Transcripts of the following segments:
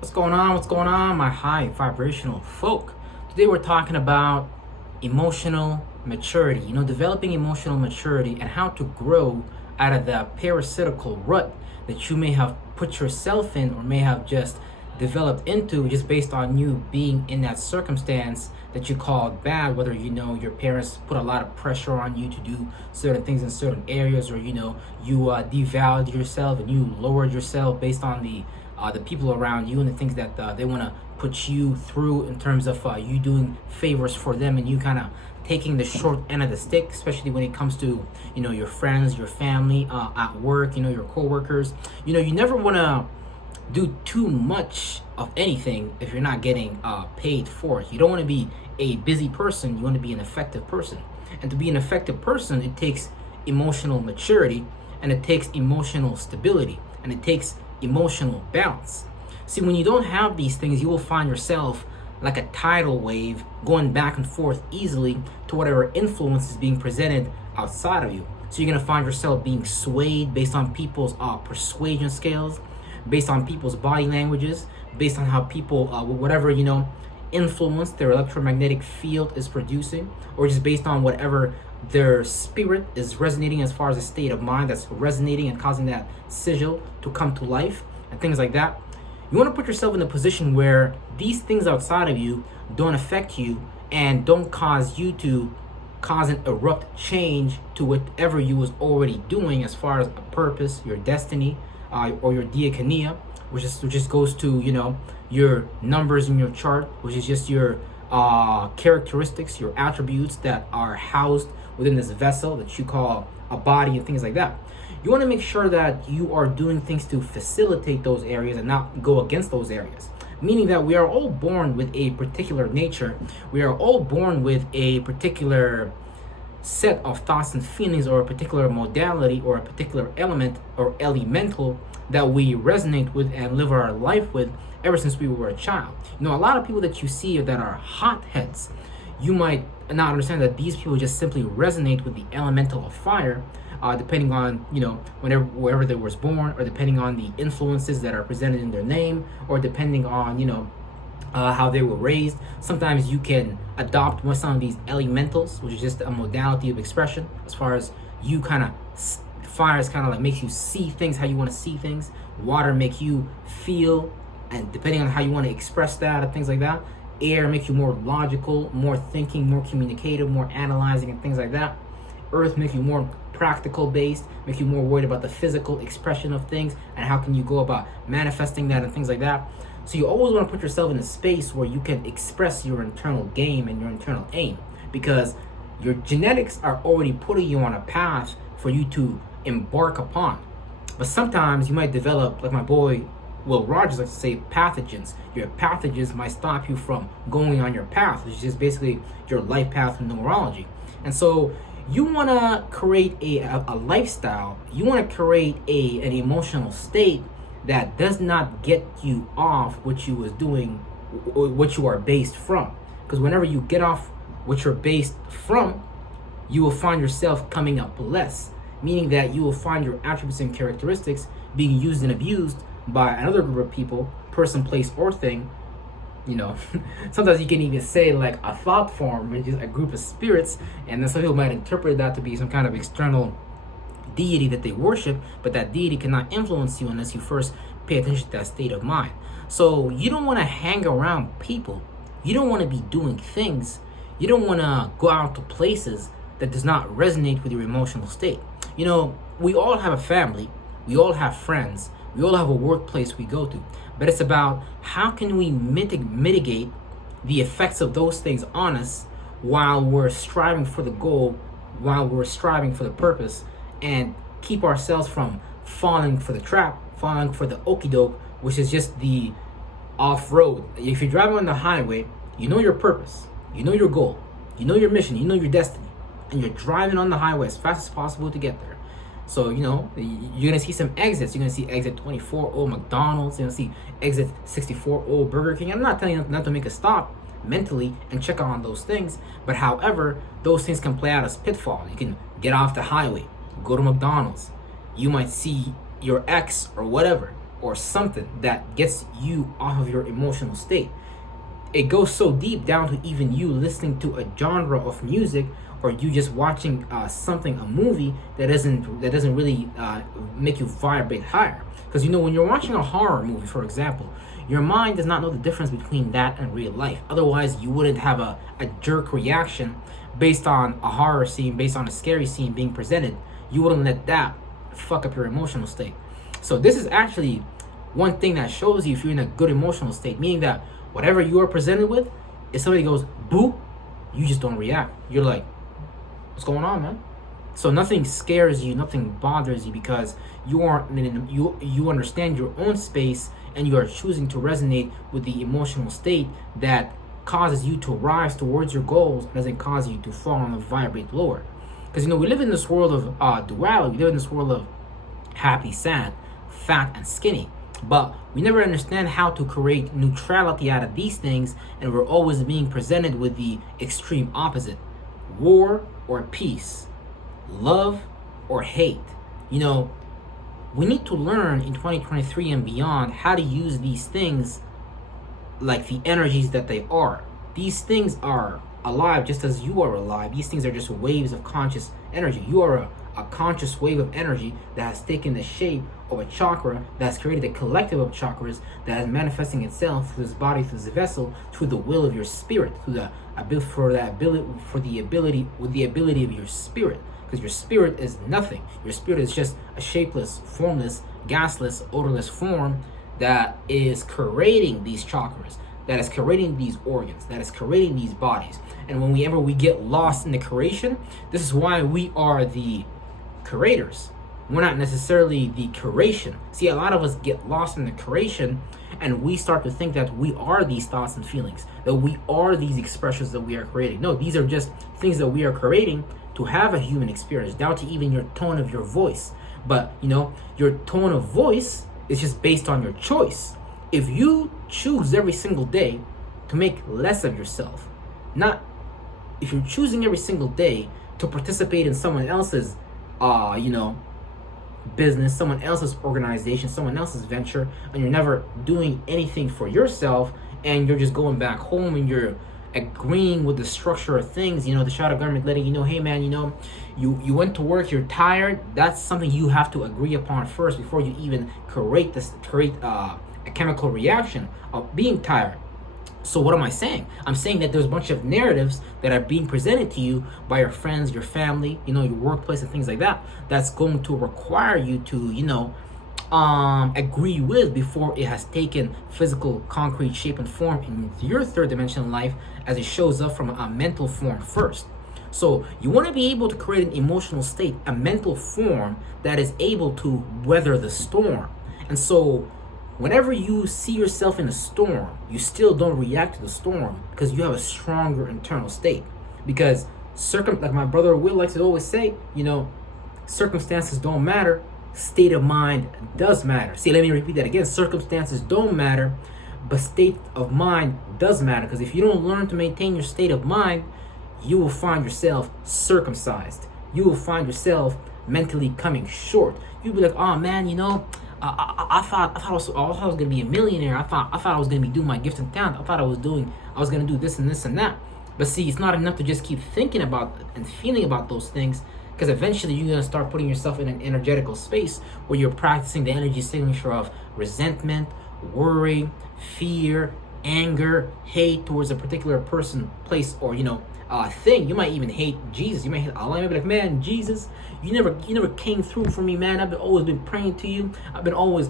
What's going on? What's going on, my high vibrational folk? Today we're talking about emotional maturity. Developing emotional maturity and how to grow out of the parasitical rut that you may have put yourself in or may have just developed into just based on you being in that circumstance that you called bad, whether your parents put a lot of pressure on you to do certain things in certain areas, or you devalued yourself and you lowered yourself based on the people around you and the things that they want to put you through in terms of you doing favors for them, and you kind of taking the short end of the stick, especially when it comes to your friends, your family, at work, your coworkers. You never want to do too much of anything if you're not getting paid for it. You don't want to be a busy person. You want to be an effective person, and to be an effective person, it takes emotional maturity, and it takes emotional stability, and it takes emotional balance. See, when you don't have these things, you will find yourself like a tidal wave going back and forth easily to whatever influence is being presented outside of you. So you're going to find yourself being swayed based on people's persuasion scales, based on people's body languages, based on how people, whatever, influence their electromagnetic field is producing, or just based on whatever their spirit is resonating as far as a state of mind that's resonating and causing that sigil to come to life and things like that. You want to put yourself in a position where these things outside of you don't affect you and don't cause you to cause an abrupt change to whatever you was already doing as far as a purpose, your destiny, or your diakonia, which just goes to your numbers in your chart, which is just your characteristics, your attributes that are housed within this vessel that you call a body and things like that. You want to make sure that you are doing things to facilitate those areas and not go against those areas. Meaning that we are all born with a particular nature. We are all born with a particular set of thoughts and feelings, or a particular modality, or a particular element or elemental that we resonate with and live our life with ever since we were a child. A lot of people that you see that are hotheads, you might not understand that these people just simply resonate with the elemental of fire, depending on wherever they was born, or depending on the influences that are presented in their name, or depending on how they were raised. Sometimes you can adopt some of these elementals, which is just a modality of expression, as far as you fire is kind of like makes you see things how you want to see things. Water make you feel, and depending on how you want to express that and things like that. Air makes you more logical, more thinking, more communicative, more analyzing and things like that. Earth makes you more practical based, makes you more worried about the physical expression of things and how can you go about manifesting that and things like that. So you always want to put yourself in a space where you can express your internal game and your internal aim, because your genetics are already putting you on a path for you to embark upon. But sometimes you might develop, like my boy Will Rogers likes to say, pathogens. Your pathogens might stop you from going on your path, which is just basically your life path in numerology. And so you want to create a lifestyle, you want to create an emotional state that does not get you off what you was doing, what you are based from. Because whenever you get off what you're based from, you will find yourself coming up less, meaning that you will find your attributes and characteristics being used and abused by another group of people, person, place, or thing. Sometimes you can even say like a thought form, which is a group of spirits, and then some people might interpret that to be some kind of external deity that they worship, but that deity cannot influence you unless you first pay attention to that state of mind. So you don't want to hang around people, you don't want to be doing things, you don't want to go out to places that does not resonate with your emotional state. We all have a family, we all have friends, we all have a workplace we go to, but it's about how can we mitigate the effects of those things on us while we're striving for the goal, while we're striving for the purpose, and keep ourselves from falling for the trap, falling for the okie doke, which is just the off-road. If you're driving on the highway, you know your purpose, you know your goal, you know your mission, you know your destiny, and you're driving on the highway as fast as possible to get there. So, you're going to see some exits. You're going to see exit 24, old McDonald's. You're going to see exit 64, old Burger King. I'm not telling you not to make a stop mentally and check on those things. But however, those things can play out as pitfalls. You can get off the highway, go to McDonald's. You might see your ex or whatever. or something that gets you off of your emotional state. It goes so deep down to even you listening to a genre of music, or you just watching a movie that doesn't really make you vibrate higher. Because when you're watching a horror movie, for example, your mind does not know the difference between that and real life. Otherwise, you wouldn't have a jerk reaction based on a horror scene, based on a scary scene being presented. You wouldn't let that fuck up your emotional state. So this is actually one thing that shows you if you're in a good emotional state, meaning that whatever you are presented with, if somebody goes boo, you just don't react. You're like, what's going on, man? So nothing scares you, nothing bothers you, because you understand your own space, and you are choosing to resonate with the emotional state that causes you to rise towards your goals, doesn't cause you to fall and vibrate lower. Because we live in this world of duality. We live in this world of happy, sad, fat, and skinny. But we never understand how to create neutrality out of these things, and we're always being presented with the extreme opposite: war or peace, love or hate. We need to learn in 2023 and beyond how to use these things like the energies that they are. These things are alive just as you are alive. These things are just waves of conscious energy. You are a conscious wave of energy that has taken the shape of a chakra, that has created a collective of chakras that is manifesting itself through this body, through this vessel, through the will of your spirit, through the ability of your spirit. Because your spirit is nothing. Your spirit is just a shapeless, formless, gasless, odorless form that is creating these chakras, that is creating these organs, that is creating these bodies. And whenever we get lost in the creation, this is why we are the creators. We're not necessarily the creation. See, a lot of us get lost in the creation, and we start to think that we are these thoughts and feelings, that we are these expressions that we are creating. No, these are just things that we are creating to have a human experience, down to even your tone of your voice. But your tone of voice is just based on your choice. If you choose every single day to make less of yourself, if you're choosing every single day to participate in someone else's business, someone else's organization, someone else's venture, and you're never doing anything for yourself, and you're just going back home and you're agreeing with the structure of things, the shadow government letting you know, hey man, you went to work, you're tired. That's something you have to agree upon first before you even create a chemical reaction of being tired. So what am I saying? I'm saying that there's a bunch of narratives that are being presented to you by your friends, your family, your workplace, and things like that, that's going to require you to agree with before it has taken physical, concrete shape and form in your third dimensional life, as it shows up from a mental form first. So you want to be able to create an emotional state, a mental form that is able to weather the storm. And so whenever you see yourself in a storm, you still don't react to the storm because you have a stronger internal state. Because like my brother Will likes to always say, circumstances don't matter, state of mind does matter. See, let me repeat that again. Circumstances don't matter, but state of mind does matter. Because if you don't learn to maintain your state of mind, you will find yourself circumcised. You will find yourself mentally coming short. You'll be like, oh man, I thought I was gonna be a millionaire. I thought I was gonna be doing my gift and talent. I thought I was gonna do this and this and that. But see, it's not enough to just keep thinking about and feeling about those things, because eventually you're gonna start putting yourself in an energetical space where you're practicing the energy signature of resentment, worry, fear, anger, hate towards a particular person, place, or thing. You might even hate Jesus. You might hate Allah. You might be like, man, Jesus, you never came through for me, man. I've always been praying to you. I've been always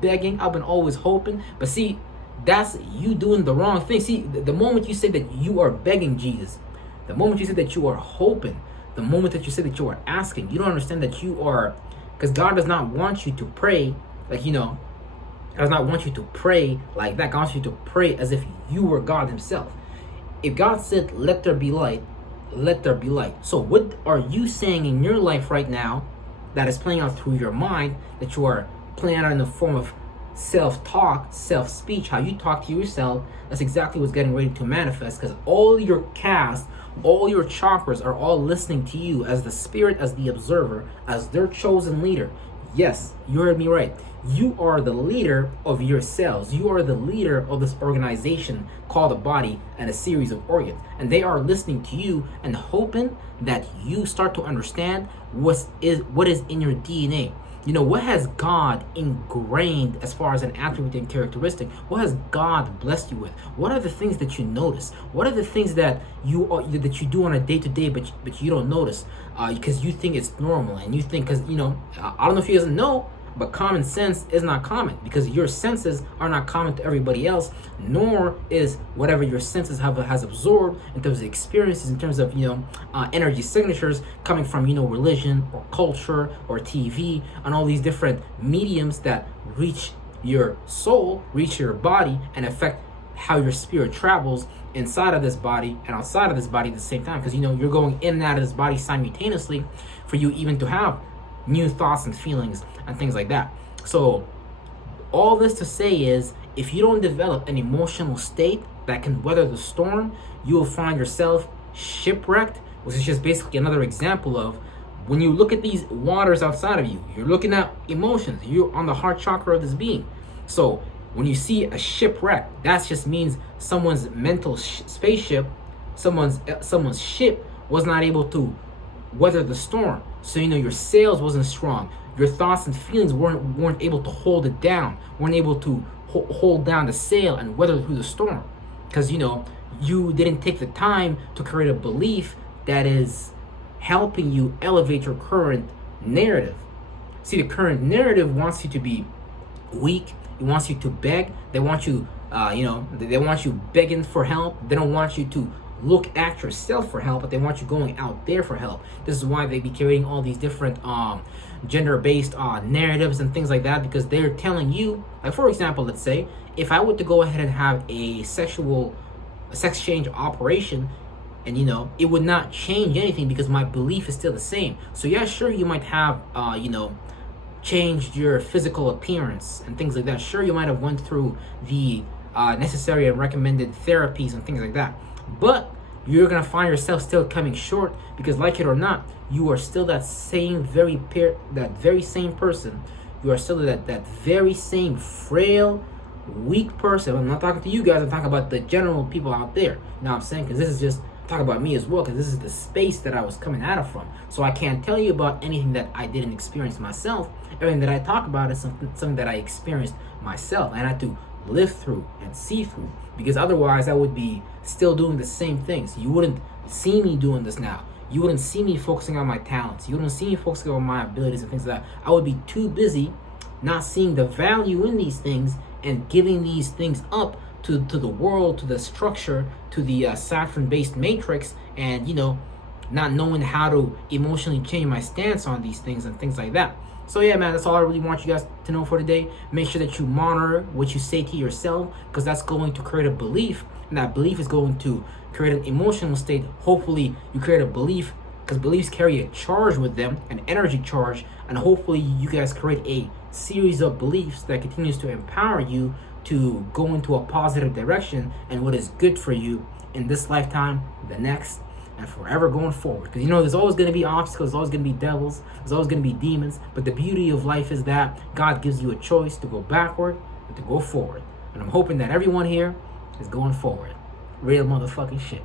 begging. I've been always hoping. But see, that's you doing the wrong thing. See, the moment you say that you are begging Jesus, the moment you say that you are hoping, the moment that you say that you are asking, you don't understand that you are, because God does not want you to pray like, God does not want you to pray like that. God wants you to pray as if you were God himself. If God said, let there be light, let there be light. So what are you saying in your life right now that is playing out through your mind, that you are playing out in the form of self-talk, self-speech, how you talk to yourself? That's exactly what's getting ready to manifest, because all your caste, all your chakras are all listening to you as the spirit, as the observer, as their chosen leader. Yes, you heard me right. You are the leader of your cells. You are the leader of this organization called a body and a series of organs. And they are listening to you and hoping that you start to understand what is in your DNA. You know, what has God ingrained as far as an attribute and characteristic? What has God blessed you with? What are the things that you notice? What are the things that you do on a day-to-day but you don't notice because you think it's normal, and you think, because, you know, I don't know if you guys know, but common sense is not common, because your senses are not common to everybody else, nor is whatever your senses has absorbed in terms of experiences, in terms of, you know, energy signatures coming from, you know, religion or culture or TV and all these different mediums that reach your soul, reach your body, and affect how your spirit travels inside of this body and outside of this body at the same time. Because, you know, you're going in and out of this body simultaneously for you even to have new thoughts and feelings and things like that. So all this to say is, if you don't develop an emotional state that can weather the storm, you will find yourself shipwrecked, which is just basically another example of, when you look at these waters outside of you, you're looking at emotions. You're on the heart chakra of this being. So when you see a shipwreck, that just means someone's mental spaceship, someone's ship was not able to weather the storm. So, you know, your sails wasn't strong. Your thoughts and feelings weren't able to hold it down, weren't able to hold down the sail and weather through the storm. Because, you know, you didn't take the time to create a belief that is helping you elevate your current narrative. See, the current narrative wants you to be weak. It wants you to beg. They want you, they want you begging for help. They don't want you to look at yourself for help, but they want you going out there for help. This is why they be creating all these different gender-based narratives and things like that, because they're telling you, like, for example, let's say if I were to go ahead and have a sex change operation, and, you know, it would not change anything because my belief is still the same. So yeah, sure, you might have changed your physical appearance and things like that. Sure, you might have went through the necessary and recommended therapies and things like that, but you're gonna find yourself still coming short, because, like it or not, you are still that very same person. You are still that very same frail, weak person. I'm not talking to you guys. I'm talking about the general people out there. You know what I'm saying? Because this is just talking about me as well, because this is the space that I was coming out of from. So I can't tell you about anything that I didn't experience myself. Everything that I talk about is something that I experienced myself, and I had to live through and see through, because otherwise I would be still doing the same things. You wouldn't see me doing this now. You wouldn't see me focusing on my talents. You wouldn't see me focusing on my abilities and things like that. I would be too busy not seeing the value in these things and giving these things up to the world, to the structure, to the Saturn-based matrix, and, you know, not knowing how to emotionally change my stance on these things and things like that. So yeah, man, that's all I really want you guys to know for today. Make sure that you monitor what you say to yourself, because that's going to create a belief, and that belief is going to create an emotional state. Hopefully you create a belief, because beliefs carry a charge with them, an energy charge, and hopefully you guys create a series of beliefs that continues to empower you to go into a positive direction and what is good for you in this lifetime, the next, and forever going forward. Because, you know, there's always going to be obstacles, there's always going to be devils, there's always going to be demons, but the beauty of life is that God gives you a choice to go backward and to go forward. And I'm hoping that everyone here is going forward. Real motherfucking shit.